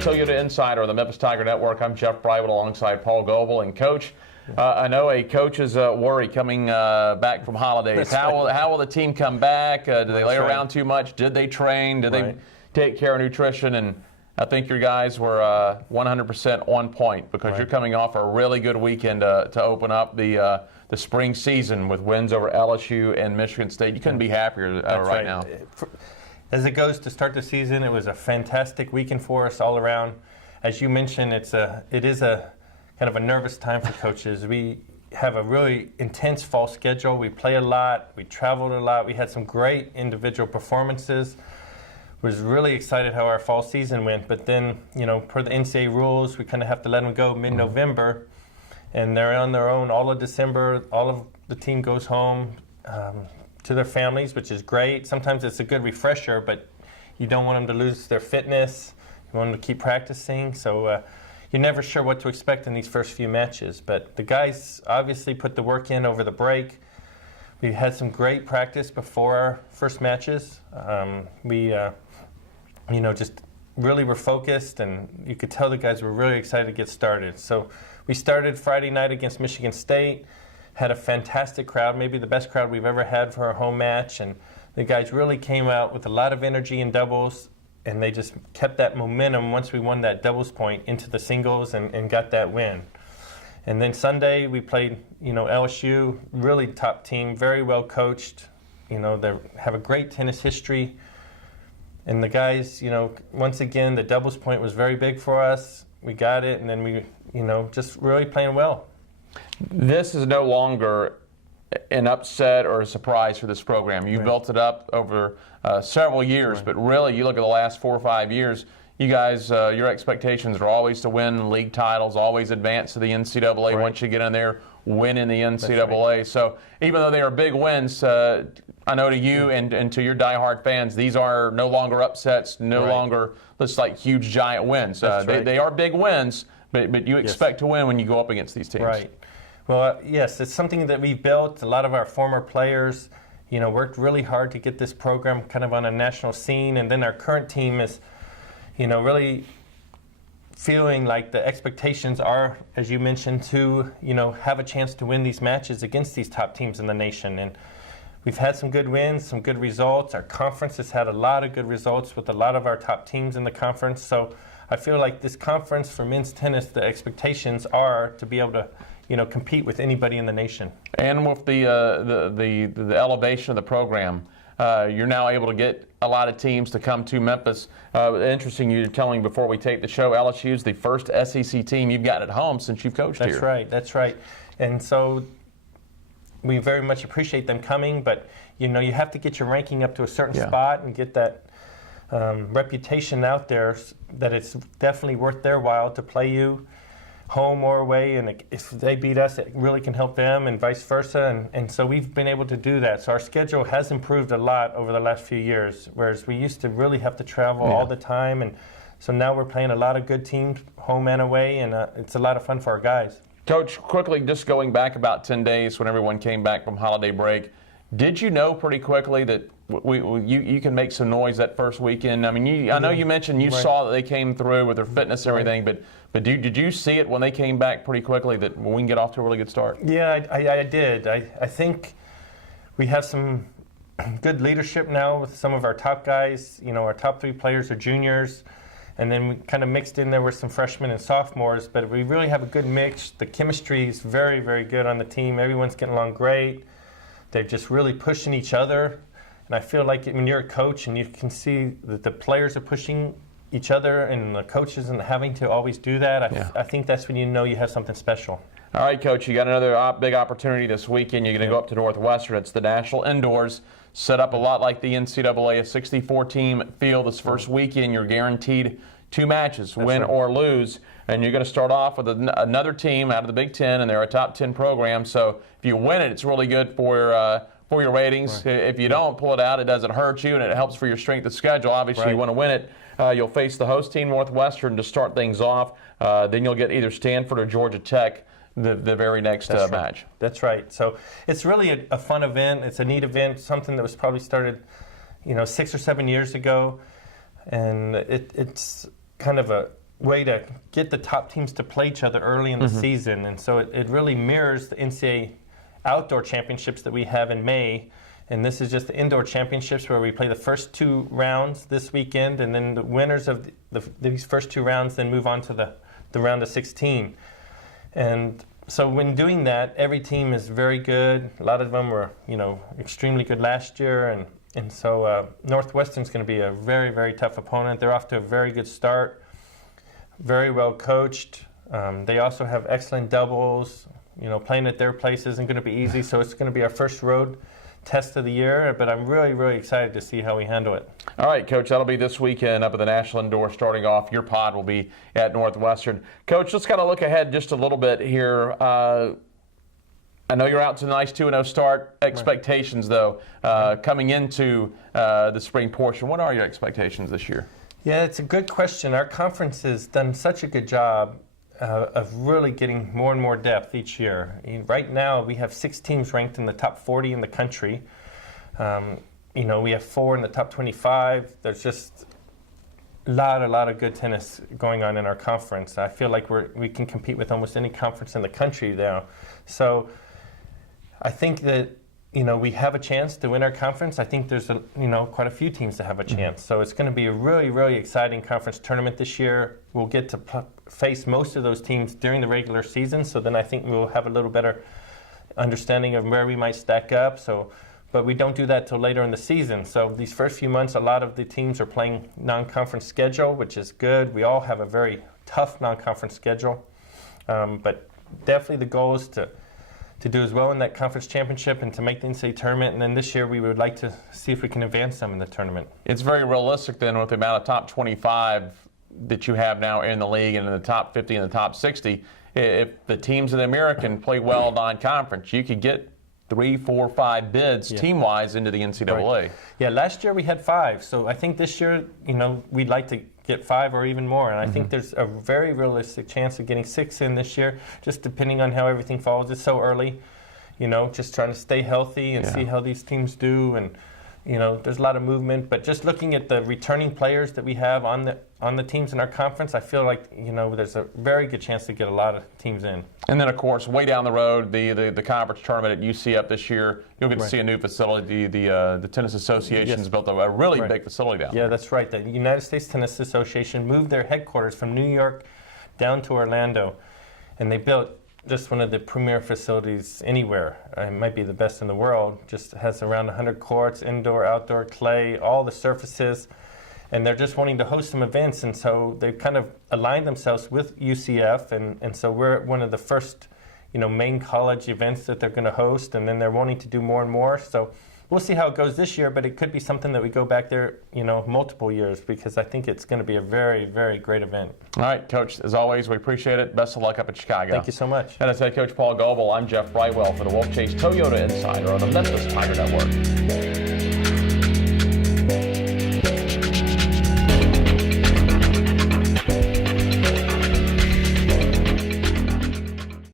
Toyota Insider on the Memphis Tiger Network. I'm Jeff Brywell alongside Paul Goebel. And Coach, I know a coach's worry coming back from holidays. How will the team come back? Do they lay around too much? Did they train? Did they take care of nutrition? And I think your guys were 100% on point because you're coming off a really good weekend to open up the spring season with wins over LSU and Michigan State. You couldn't be happier right now. As it goes to start the season, it was a fantastic weekend for us all around. As you mentioned, it is a kind of a nervous time for coaches. We have a really intense fall schedule. We play a lot. We traveled a lot. We had some great individual performances. Was really excited how our fall season went, but then, per the NCAA rules, we kind of have to let them go mid-November, and they're on their own all of December. All of the team goes home to their families, which is great. Sometimes it's a good refresher, but you don't want them to lose their fitness. You want them to keep practicing, so you're never sure what to expect in these first few matches. But the guys obviously put the work in over the break. We had some great practice before our first matches. We just really were focused, and you could tell the guys were really excited to get started. So we started Friday night against Michigan State, had a fantastic crowd, maybe the best crowd we've ever had for a home match, and the guys really came out with a lot of energy in doubles, and they just kept that momentum once we won that doubles point into the singles and got that win. And then Sunday we played, LSU, really top team, very well coached. They have a great tennis history. And the guys, once again, the doubles point was very big for us. We got it, and then we, just really playing well. This is no longer an upset or a surprise for this program. You built it up over several years, but really, you look at the last 4 or 5 years, you guys, your expectations are always to win league titles, always advance to the NCAA once you get in there, win in the NCAA. So even though they are big wins, I know to you and to your diehard fans, these are no longer upsets, no longer looks like huge giant wins. They are big wins, but you expect to win when you go up against these teams. Right. Well, yes, it's something that we've built. A lot of our former players, worked really hard to get this program kind of on a national scene, and then our current team is, really feeling like the expectations are, as you mentioned, to, have a chance to win these matches against these top teams in the nation. And we've had some good wins, some good results. Our conference has had a lot of good results with a lot of our top teams in the conference. So I feel like this conference for men's tennis, the expectations are to be able to, compete with anybody in the nation. And with the elevation of the program, you're now able to get a lot of teams to come to Memphis. Interesting, you were telling before we taped the show, LSU is the first SEC team you've got at home since you've coached here. That's right. And so we very much appreciate them coming, but you have to get your ranking up to a certain spot and get that reputation out there that it's definitely worth their while to play you home or away, and if they beat us, it really can help them, and vice versa. And so we've been able to do that. So our schedule has improved a lot over the last few years, whereas we used to really have to travel all the time. And so now we're playing a lot of good teams, home and away, and it's a lot of fun for our guys. Coach, quickly, just going back about 10 days when everyone came back from holiday break, did you know pretty quickly that you can make some noise that first weekend? I mean, I know you mentioned you saw that they came through with their fitness and everything, but did you see it when they came back pretty quickly that we can get off to a really good start? Yeah, I did. I think we have some good leadership now with some of our top guys. Our top 3 players are juniors, and then we kind of mixed in there with some freshmen and sophomores, but we really have a good mix. The chemistry is very, very good on the team. Everyone's getting along great. They're just really pushing each other. And I feel like when you're a coach and you can see that the players are pushing each other and the coach isn't having to always do that, I think that's when you know you have something special. All right, Coach, you got another big opportunity this weekend. You're going to go up to Northwestern. It's the National Indoors, set up a lot like the NCAA, a 64-team field. This first weekend, you're guaranteed 2 matches, win or lose. And you're going to start off with another team out of the Big Ten, and they're a top 10 program. So if you win it, it's really good for your ratings. If you don't pull it out, it doesn't hurt you, and it helps for your strength of schedule. Obviously, you want to win it. You'll face the host team, Northwestern, to start things off. Then you'll get either Stanford or Georgia Tech the very next match. That's right. So it's really a fun event. It's a neat event, something that was probably started, 6 or 7 years ago. And it's kind of way to get the top teams to play each other early in the season. And so it really mirrors the NCAA outdoor championships that we have in May. And this is just the indoor championships where we play the first 2 rounds this weekend, and then the winners of these first 2 rounds then move on to the round of 16. And so when doing that, every team is very good. A lot of them were, extremely good last year. And so Northwestern's going to be a very, very tough opponent. They're off to a very good start, very well coached. They also have excellent doubles. Playing at their place isn't going to be easy, so it's going to be our first road test of the year, but I'm really, really excited to see how we handle it. All right, Coach, that'll be this weekend up at the National Indoor starting off. Your pod will be at Northwestern. Coach, let's kind of look ahead just a little bit here. I know you're out to a nice 2-0 start. Expectations, though, coming into the spring portion, what are your expectations this year? Yeah, it's a good question. Our conference has done such a good job of really getting more and more depth each year. Right now, we have 6 teams ranked in the top 40 in the country. We have 4 in the top 25. There's just a lot of good tennis going on in our conference. I feel like we can compete with almost any conference in the country now. So I think that we have a chance to win our conference. I think there's quite a few teams that have a chance. So it's going to be a really, really exciting conference tournament this year. We'll get to face most of those teams during the regular season. So then I think we'll have a little better understanding of where we might stack up. But we don't do that till later in the season. So these first few months, a lot of the teams are playing non-conference schedule, which is good. We all have a very tough non-conference schedule. But definitely the goal is to do as well in that conference championship and to make the NCAA tournament. And then this year we would like to see if we can advance them in the tournament. It's very realistic then with the amount of top 25 that you have now in the league and in the top 50 and the top 60. If the teams in the American play well non-conference, you could get 3, 4, 5 bids team-wise into the NCAA. Right. Yeah, last year we had 5. So I think this year, we'd like to get 5 or even more. And I think there's a very realistic chance of getting 6 in this year, just depending on how everything falls. It's so early, just trying to stay healthy and see how these teams do. And, there's a lot of movement. But just looking at the returning players that we have on the teams in our conference, I feel like, there's a very good chance to get a lot of teams in. And then, of course, way down the road, the conference tournament at UCF this year, you'll get to see a new facility. The Tennis Association's built a really big facility down there. Yeah, that's right. The United States Tennis Association moved their headquarters from New York down to Orlando, and they built just one of the premier facilities anywhere. It might be the best in the world. Just has around 100 courts, indoor, outdoor, clay, all the surfaces. And they're just wanting to host some events, and so they've kind of aligned themselves with UCF, and so we're one of the first, main college events that they're going to host, and then they're wanting to do more and more. So we'll see how it goes this year, but it could be something that we go back there, multiple years, because I think it's going to be a very, very great event. All right, Coach, as always, we appreciate it. Best of luck up at Chicago. Thank you so much. And as head coach Paul Goebel, I'm Jeff Brightwell for the Wolfchase Toyota Insider on the Memphis Tiger Network.